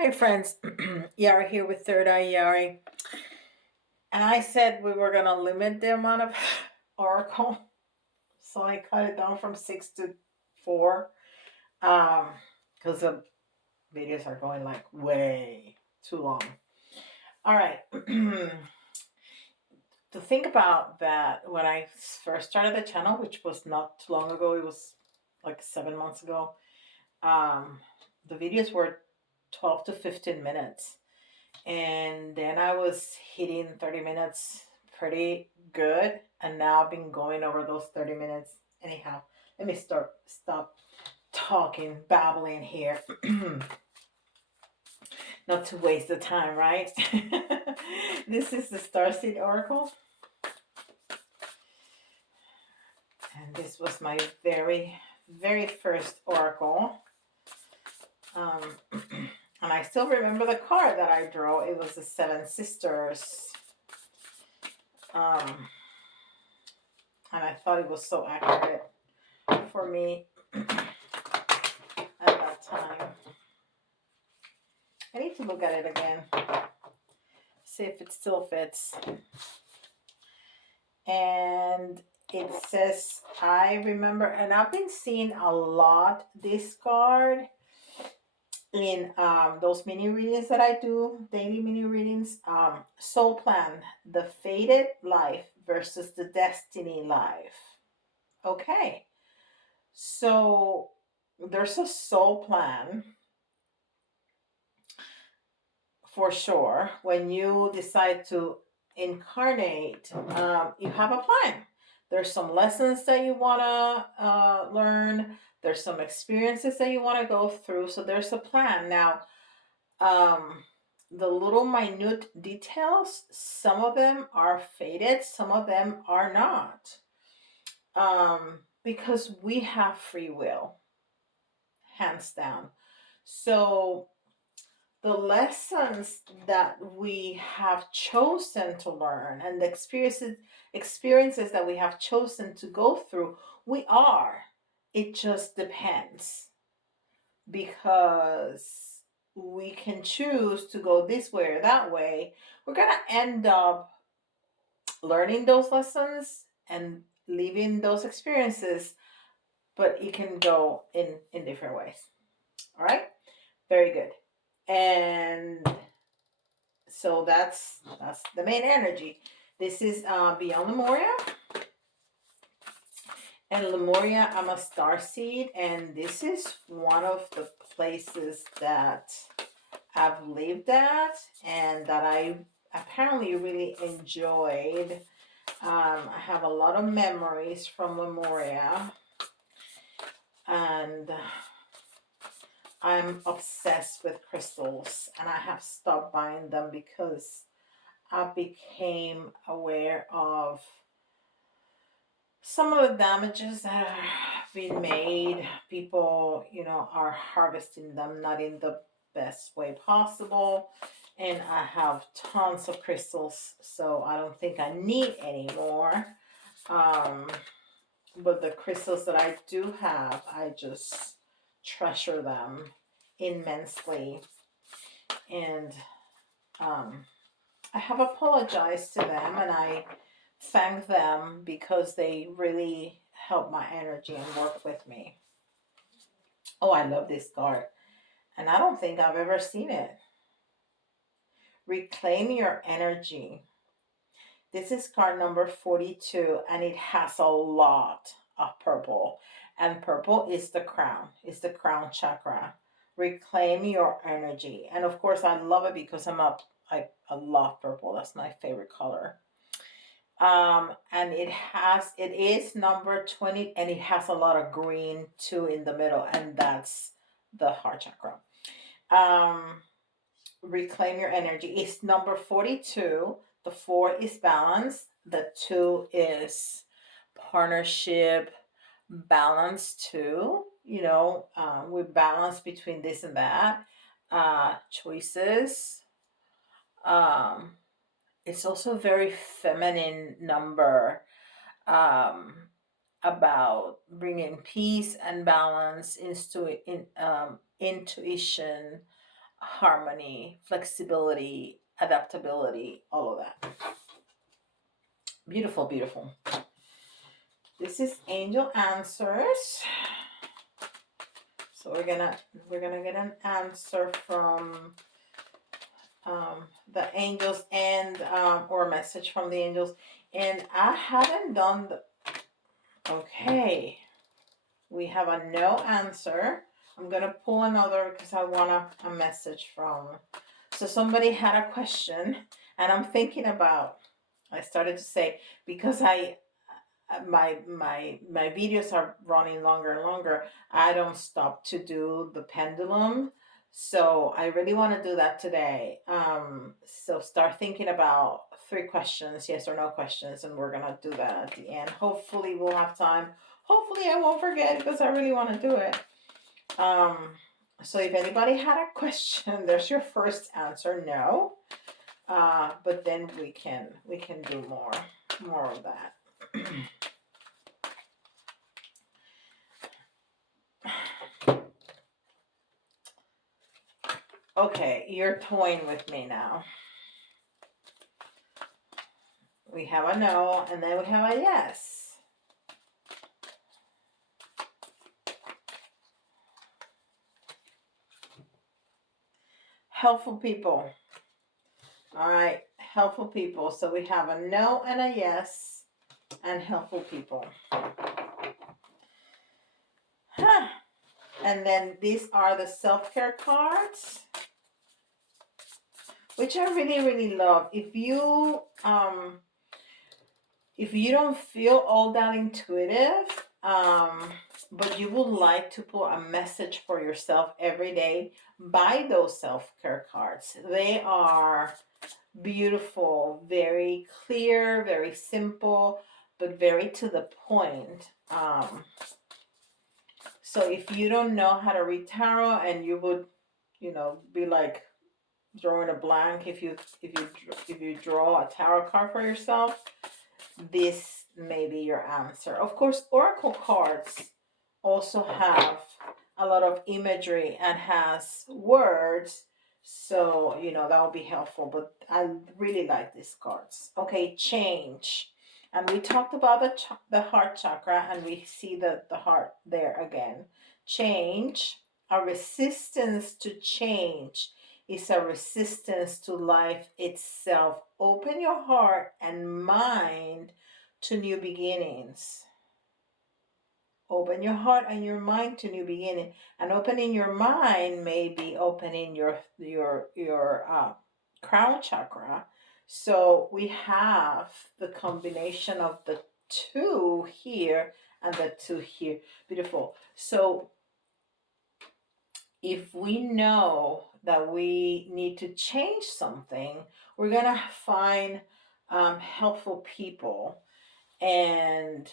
Hi, friends. Yari here with Third Eye Yari. And I said we were going to limit the amount of Oracle. So I cut it down from six to four. Because the videos are going like way too long. All right. To think about that, when I first started the channel, which was not too long ago, it was like 7 months ago, um, the videos were 12 to 15 minutes. And then I was hitting 30 minutes pretty good, and now I've been going over those 30 minutes. Anyhow, let me stop talking, babbling here. Not to waste the time, right? This is the Starseed Oracle, and this was my very first Oracle. And I still remember the card that I drew. It was the Seven Sisters. And I thought it was so accurate for me at that time. I need to look at it again, see if it still fits. And it says, I remember, and I've been seeing a lot this card in those mini readings that I do, daily mini readings. Soul Plan, the fated life versus the destiny life. Okay, so there's a soul plan for sure. When you decide to incarnate, you have a plan. There's some lessons that you want to learn. There's some experiences that you want to go through. So there's a plan. Now, the little minute details, some of them are fated, some of them are not. Because we have free will, hands down. So the lessons that we have chosen to learn and the experiences that we have chosen to go through, we are. It just depends, because we can choose to go this way or that way. We're going to end up learning those lessons and living those experiences, but it can go in different ways. All right, very good. And so that's the main energy. This is beyond Lemuria, and Lemuria, I'm a starseed, and this is one of the places that I've lived at and that I apparently really enjoyed. I have a lot of memories from Lemuria, and I'm obsessed with crystals, and I have stopped buying them because I became aware of some of the damages that are being made. People, are harvesting them not in the best way possible. And I have tons of crystals, so I don't think I need any more. But the crystals that I do have, I just treasure them immensely. And I have apologized to them, and I thank them because they really help my energy and work with me. Oh, I love this card. And I don't think I've ever seen it. Reclaim your energy. This is card number 42, and it has a lot of purple. And purple is the crown. It's the crown chakra. Reclaim your energy. And of course, I love it because I love purple. That's my favorite color. And it is number 20, and it has a lot of green too in the middle, and that's the heart chakra. Reclaim your energy. It's number 42. The 4 is balance. The 2 is partnership, balance too. We balance between this and that. Choices. It's also a very feminine number, about bringing peace and balance, intuition, harmony, flexibility, adaptability, all of that. Beautiful, beautiful. This is Angel Answers. So we're gonna get an answer from the angels and or a message from the angels. And I haven't done the okay. We have a no answer. I'm gonna pull another because I want a message from. So somebody had a question, and I'm thinking about. I started to say because my videos are running longer and longer. I don't stop to do the pendulum, so I really want to do that today. So start thinking about 3 questions, yes or no questions, and we're gonna do that at the end. Hopefully we'll have time. Hopefully I won't forget because I really want to do it. So if anybody had a question, there's your first answer, no. But then we can do more of that. Okay, you're toying with me now. We have a no, and then we have a yes. Helpful people. All right, helpful people. So we have a no and a yes, and helpful people. Huh. And then these are the self-care cards, which I really, really love. If you don't feel all that intuitive, but you would like to put a message for yourself every day, buy those self-care cards. They are beautiful, very clear, very simple, but very to the point. So if you don't know how to read tarot and you would, be like drawing a blank if you draw a tarot card for yourself, this may be your answer. Of course, oracle cards also have a lot of imagery and has words, so that will be helpful, but I really like these cards. Okay, change. And we talked about the heart chakra, and we see the heart there again. Change, a resistance to change, is a resistance to life itself. Open your heart and mind to new beginnings. Open your heart and your mind to new beginning. And opening your mind may be opening your crown chakra. So we have the combination of the 2 here and the 2 here. Beautiful. So if we know that we need to change something, we're gonna find helpful people, and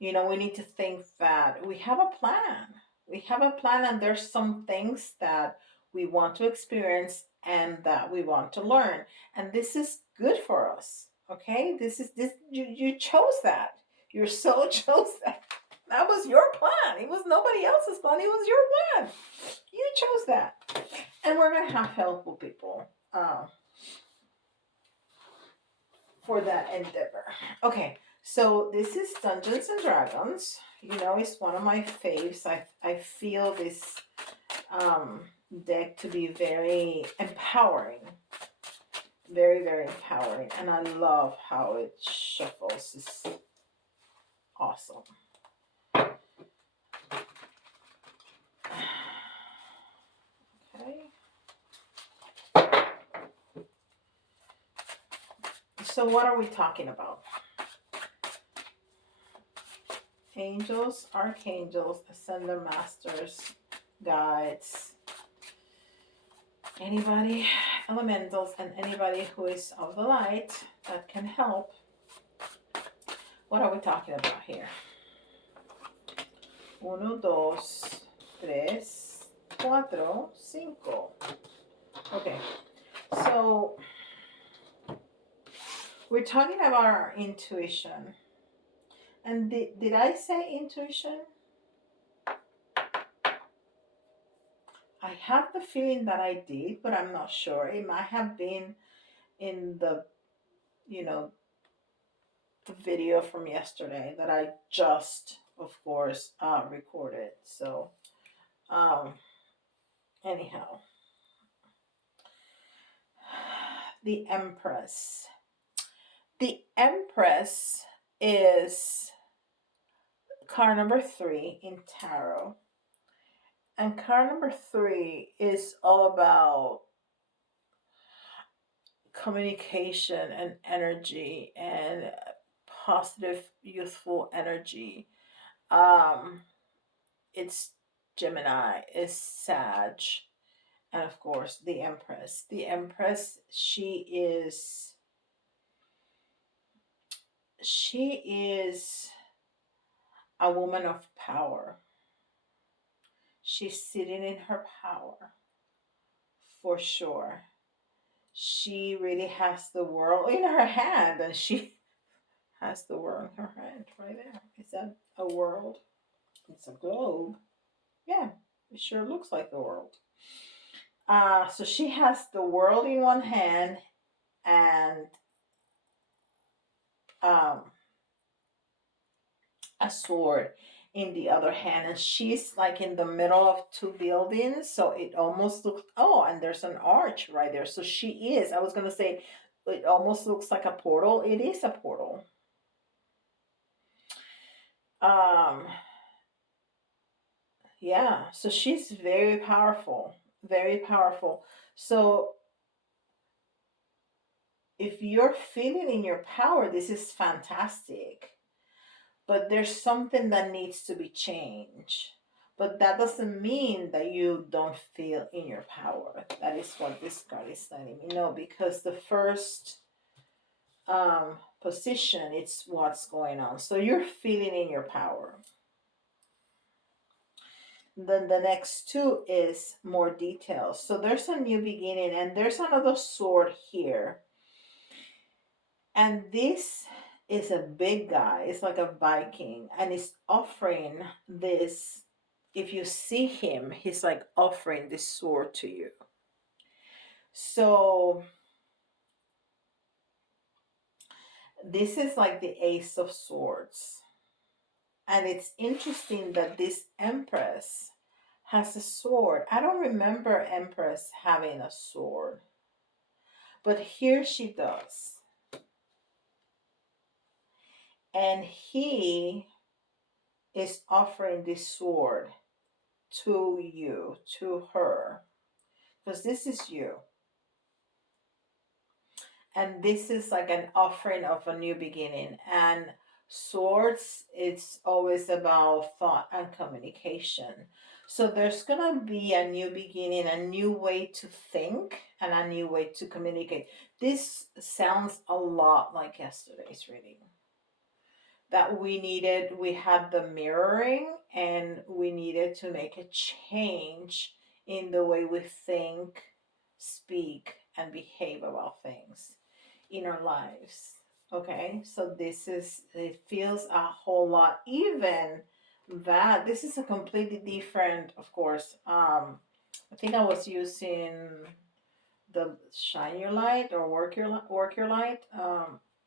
we need to think that we have a plan. We have a plan, and there's some things that we want to experience and that we want to learn, and this is good for us. Okay, this you chose that. Your soul chose that. That was your plan. It was nobody else's plan. It was your plan. You chose that. And we're going to have helpful people for that endeavor. Okay, so this is Dungeons and Dragons. It's one of my faves. I feel this deck to be very empowering. Very, very empowering. And I love how it shuffles. It's awesome. Okay. So what are we talking about? Angels, archangels, ascended masters, guides, anybody, elementals, and anybody who is of the light that can help. What are we talking about here? 1, 2, 3, 4, 5. Okay, so we're talking about our intuition. And did I say intuition? I have the feeling that I did, but I'm not sure. It might have been in the, you know, the video from yesterday that I just, of course, recorded. So, um, anyhow, the Empress. The Empress is card number 3 in tarot. And card number 3 is all about communication and energy and positive, youthful energy. Um, it's Gemini, it's Sag, and of course the Empress. The Empress, she is a woman of power. She's sitting in her power for sure. She really has the world in her hand, and she has the world in her hand right there. Is that a world? It's a globe. Yeah, it sure looks like the world. So she has the world in one hand and um, a sword in the other hand, and she's like in the middle of two buildings, so it almost looks, oh, and there's an arch right there. So she is, I was gonna say, it almost looks like a portal. It is a portal. Um, yeah, so she's very powerful, very powerful. So if you're feeling in your power, this is fantastic. But there's something that needs to be changed. But that doesn't mean that you don't feel in your power. That is what this card is letting me know, because the first position, it's what's going on. So you're feeling in your power. Then the next two is more details. So there's a new beginning, and there's another sword here. And this is a big guy. It's like a Viking, and he's offering this. If you see him, he's like offering this sword to you. So this is like the Ace of Swords. And it's interesting that this Empress has a sword. I don't remember Empress having a sword, but here she does. And he is offering this sword to you, to her, because this is you. And this is like an offering of a new beginning. And swords, it's always about thought and communication. So there's gonna be a new beginning, a new way to think, and a new way to communicate. This sounds a lot like yesterday's reading. That we had the mirroring, and we needed to make a change in the way we think, speak, and behave about things in our lives. Okay, so it feels a whole lot, even that this is a completely different, of course. I think I was using the Shine Your Light or Work Your Light,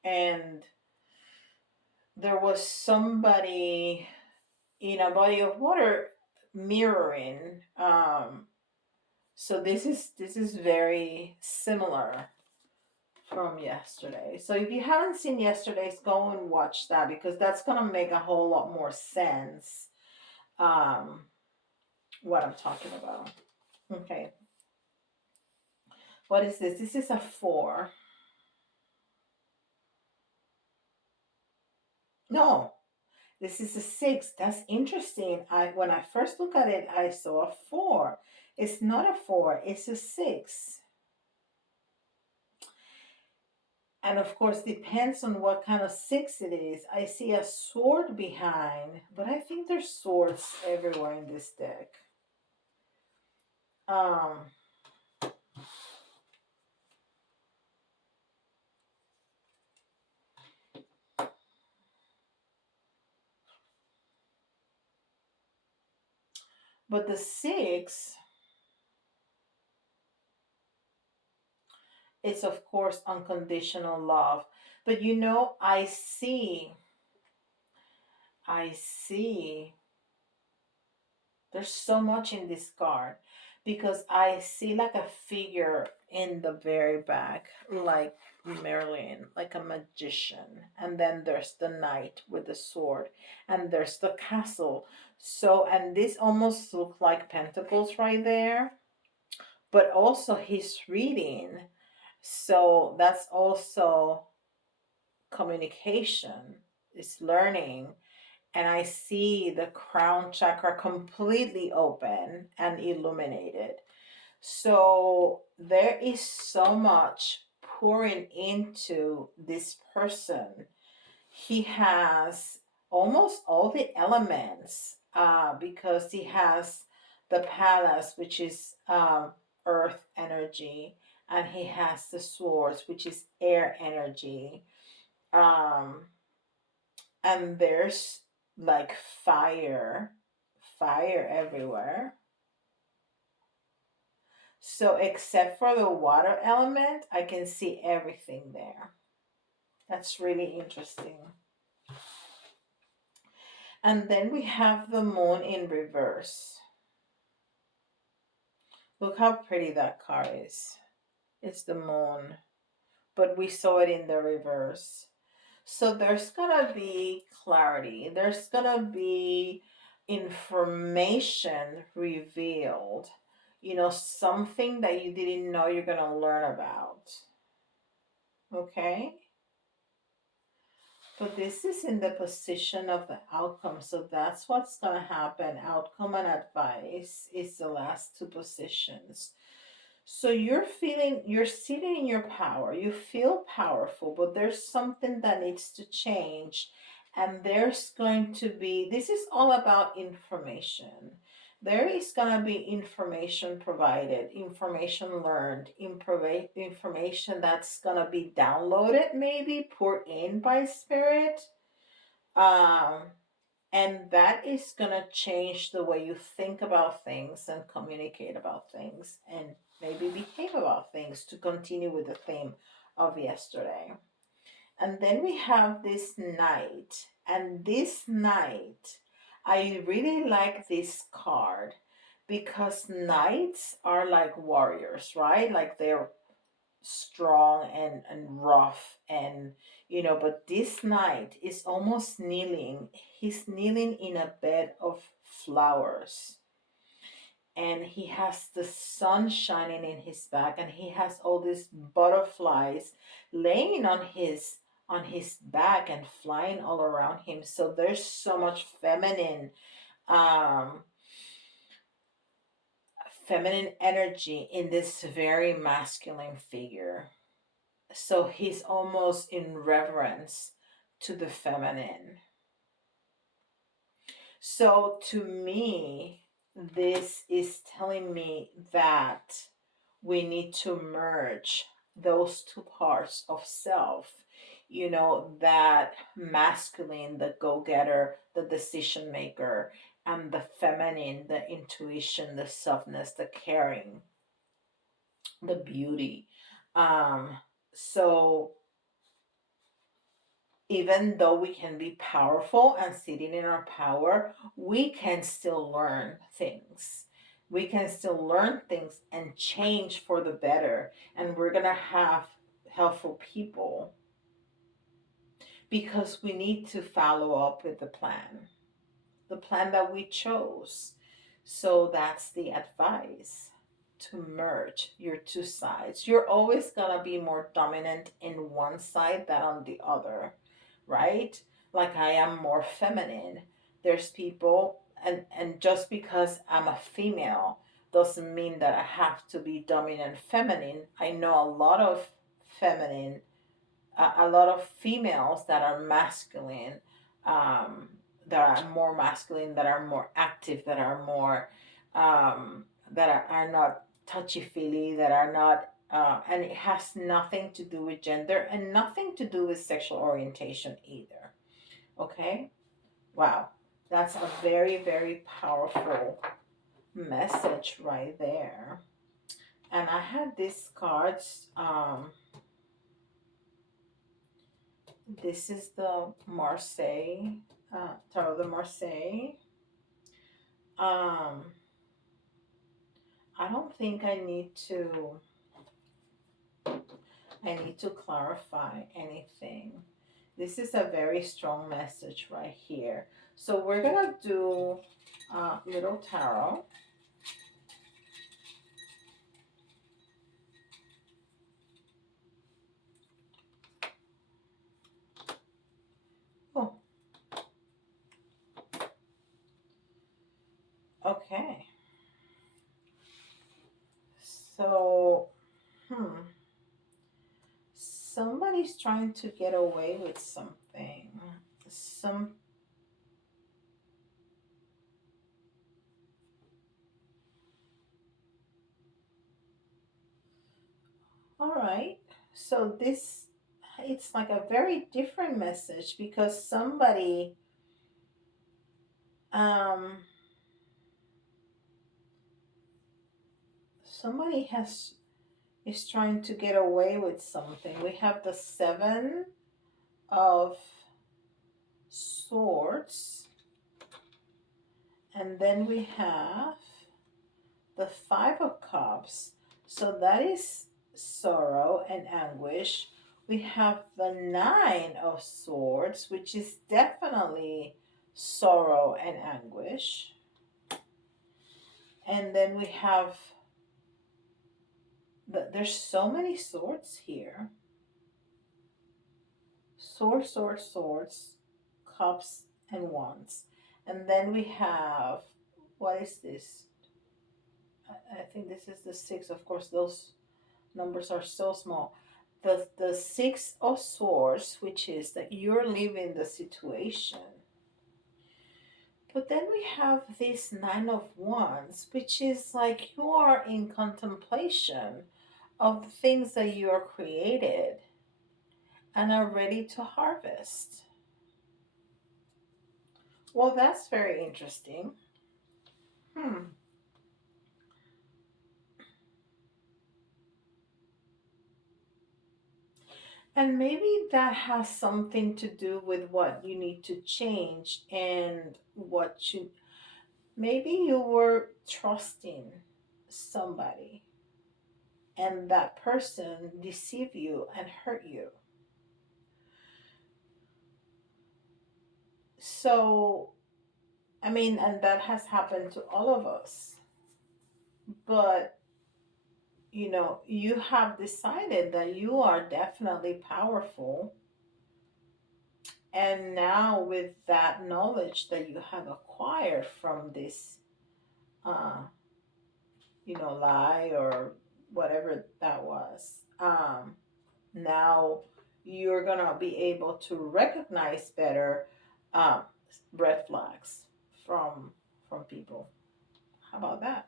and there was somebody in a body of water mirroring. So this is very similar from yesterday. So if you haven't seen yesterday's, go and watch that, because that's gonna make a whole lot more sense. Um, what I'm talking about. Okay. What is this? This is a 4. No, this is a 6. That's interesting. When I first look at it, I saw a 4. It's not a 4, it's a 6. And of course, depends on what kind of 6 it is. I see a sword behind, but I think there's swords everywhere in this deck. Um, but the 6 It's of course unconditional love. But I see there's so much in this card because I see like a figure in the very back, like Merlin, like a magician. And then there's the knight with the sword, and there's the castle. So, and this almost look like pentacles right there, but also he's reading. So that's also communication, is learning. And I see the crown chakra completely open and illuminated. So there is so much pouring into this person. He has almost all the elements because he has the palace, which is earth energy, and he has the swords, which is air energy. Um, and there's like fire everywhere. So except for the water element, I can see everything there. That's really interesting. And then we have the moon in reverse. Look how pretty that card is. It's the moon, but we saw it in the reverse. So there's gonna be clarity. There's gonna be information revealed. Something that you didn't know you're gonna learn about. Okay? But this is in the position of the outcome. So that's what's gonna happen. Outcome and advice is the last two positions. So you're sitting in your power. You feel powerful, but there's something that needs to change. And there's going to be, this is all about information. There is going to be information provided, information learned, information that's going to be downloaded, maybe poured in by spirit. Um, and that is going to change the way you think about things and communicate about things and maybe behave about things, to continue with the theme of yesterday. And then we have this knight. And this knight, I really like this card because knights are like warriors, right? Like they're strong and rough, and but this knight is almost kneeling. He's kneeling in a bed of flowers, and he has the sun shining in his back, and he has all these butterflies laying on his back and flying all around him. So there's so much um feminine energy in this very masculine figure. So he's almost in reverence to the feminine. So to me, this is telling me that we need to merge those two parts of self. That masculine, the go getter, the decision maker, and the feminine, the intuition, the softness, the caring, the beauty. So even though we can be powerful and sitting in our power, we can still learn things. We can still learn things and change for the better. And we're going to have helpful people because we need to follow up with the plan that we chose. So that's the advice, to merge your two sides. You're always going to be more dominant in one side than on the other, right? Like I am more feminine. There's people, and just because I'm a female doesn't mean that I have to be dominant feminine. I know feminine a lot of females that are masculine, um, that are more masculine, that are more active, that are more, that are not touchy feely, that are not, and it has nothing to do with gender and nothing to do with sexual orientation either. Okay? Wow. That's a very, very powerful message right there. And I had these cards. This is the Marseille, Tarot de Marseille. Um, I don't think I need to clarify anything. This is a very strong message right here. So we're gonna do little tarot. Oh, okay. So, hmm, somebody's trying to get away with something. Some, all right. So this, it's like a very different message because um, somebody is trying to get away with something. We have the Seven of Swords, and then we have the Five of Cups. So that is sorrow and anguish. We have the Nine of Swords, which is definitely sorrow and anguish. And then we have there's so many swords here. Swords, swords, swords, cups, and wands. And then we have, what is this? I think this is the six. Of course, those numbers are so small. The Six of Swords, which is that you're leaving the situation. But then we have this Nine of Wands, which is like you are in contemplation of the things that you are created and are ready to harvest. Well, that's very interesting. Hmm. And maybe that has something to do with what you need to change and what you maybe you were trusting somebody and that person deceived you and hurt you. So, I mean, and that has happened to all of us. But, you have decided that you are definitely powerful. And now, with that knowledge that you have acquired from this, uh, lie or whatever that was, now you're gonna be able to recognize better um, red flags from people. How about that?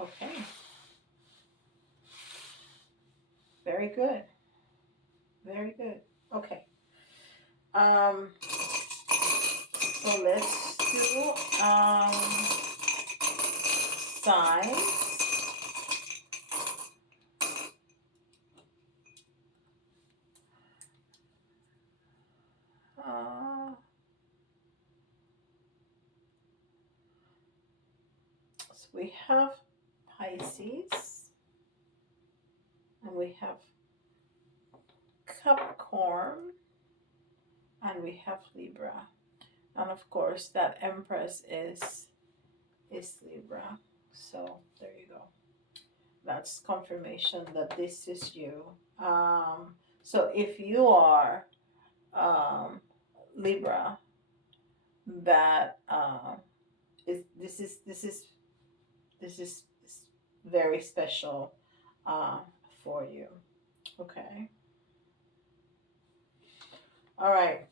Okay, very good, very good. Okay, um, so let's do signs. Uh, so we have Pisces and we have Capricorn and we have Libra. And of course, that Empress is Libra. So there you go. That's confirmation that this is you. So if you are Libra, that is this is very special uh, for you. Okay. All right.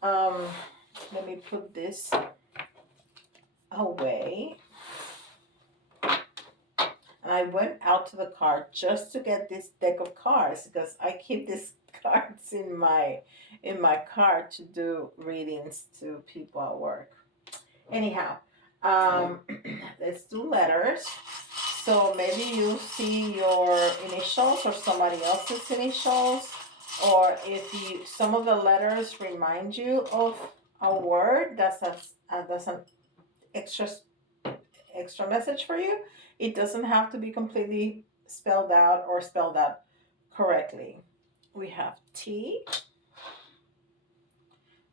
Let me put this away. And I went out to the car just to get this deck of cards because I keep these cards in my car to do readings to people at work. Anyhow, let's do letters. So maybe you see your initials or somebody else's initials, or if you some of the letters remind you of a word, that's an extra extra message for you. It doesn't have to be completely spelled out or spelled out correctly. We have T,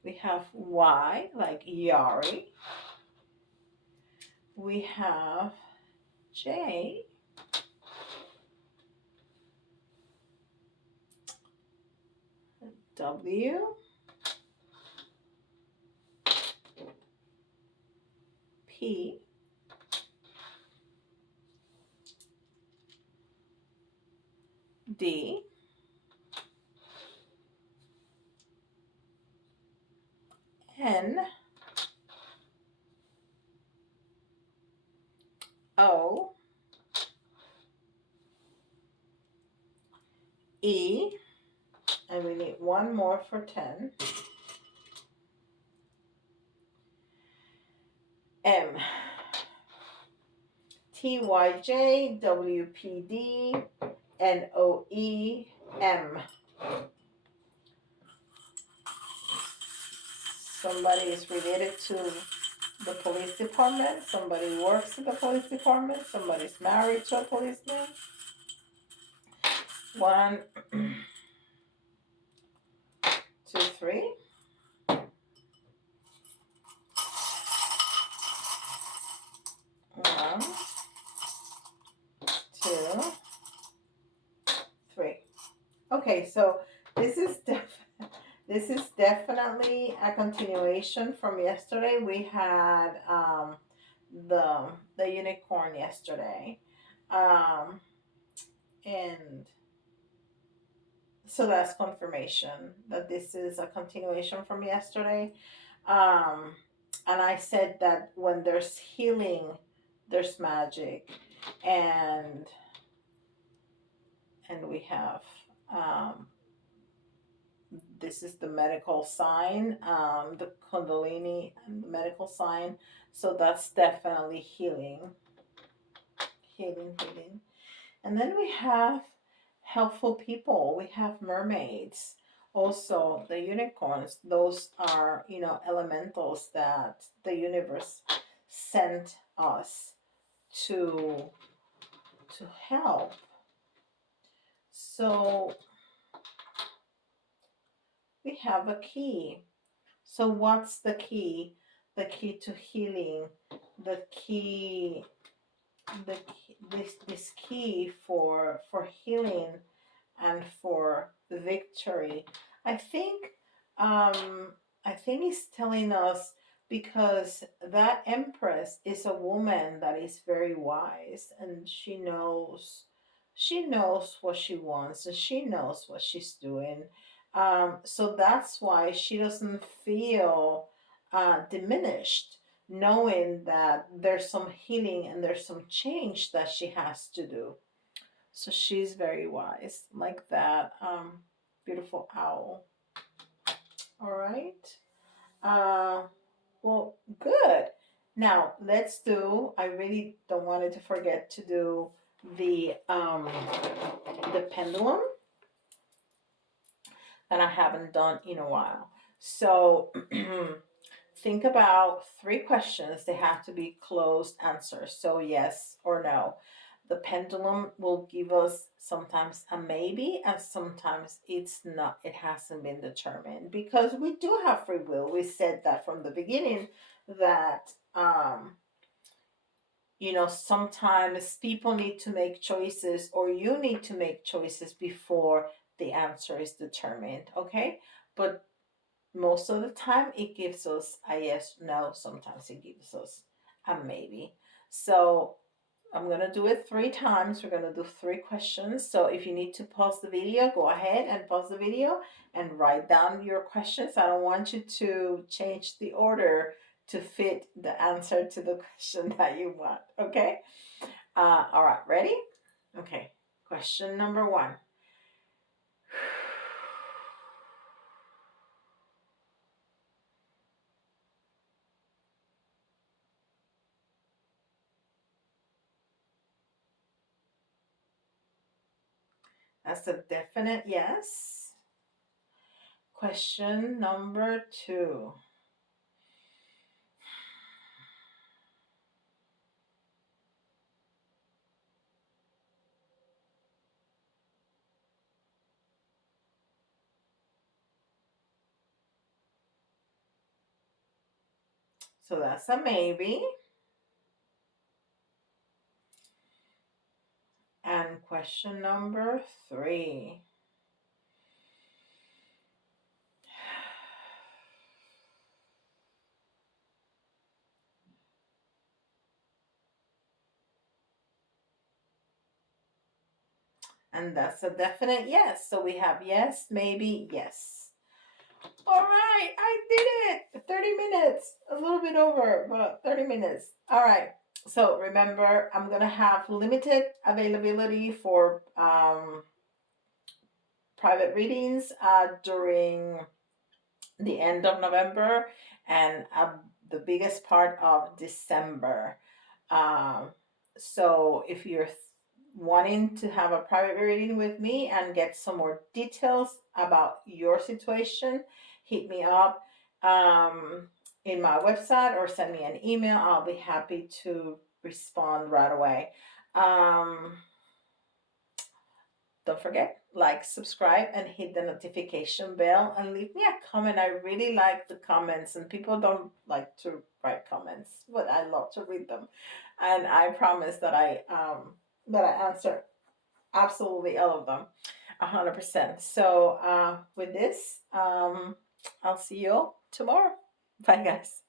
we have Y like Yari, we have J, W, P, D, N, O, E, and we need one more for 10, M, T, Y, J, W, P, D, N, O, E, M. Somebody is related to the police department, somebody works in the police department, somebody's married to a policeman. 1, 2, 3. 1, 2, 3. Okay, so this is definitely a continuation from yesterday. We had the unicorn yesterday, and so that's confirmation that this is a continuation from yesterday. Um, and I said that when there's healing, there's magic, and we have this is the medical sign, the Kundalini and the medical sign. So that's definitely healing, healing. And then we have helpful people. We have mermaids. Also, the unicorns. Those are, elementals that the universe sent us to help. So we have a key. So what's the key? The key to healing, the key, this key for healing and for victory. I think he's telling us, because that empress is a woman that is very wise, and she knows what she wants, and she knows what she's doing. So that's why she doesn't feel diminished, knowing that there's some healing and there's some change that she has to do. So she's very wise, like that beautiful owl. All right. Well, good. Now let's do. I really don't want it to forget to do the pendulum that I haven't done in a while. So think about 3 questions. They have to be closed answers. So yes or no. The pendulum will give us sometimes a maybe, and sometimes it's not, it hasn't been determined, because we do have free will. We said that from the beginning, that sometimes people need to make choices, or you need to make choices before the answer is determined. Okay, but most of the time it gives us a yes, no. Sometimes it gives us a maybe. So I'm going to do it 3 times. We're going to do 3 questions. So if you need to pause the video, go ahead and pause the video and write down your questions. I don't want you to change the order to fit the answer to the question that you want. Okay? All right, ready? Okay, question number 1. That's a definite yes. Question number 2. So that's a maybe. And question number 3. And that's a definite yes. So we have yes, maybe, yes. All right, I did it. 30 minutes, a little bit over, but 30 minutes. All right. So remember, I'm going to have limited availability for private readings during the end of November and the biggest part of December. Um, so if you're wanting to have a private reading with me and get some more details about your situation, hit me up in my website or send me an email. I'll be happy to respond right away. Um, don't forget, like, subscribe, and hit the notification bell and leave me a comment. I really like the comments, and people don't like to write comments, but I love to read them. And I promise that I answer absolutely all of them 100%. So with this, I'll see you all tomorrow. Bye guys.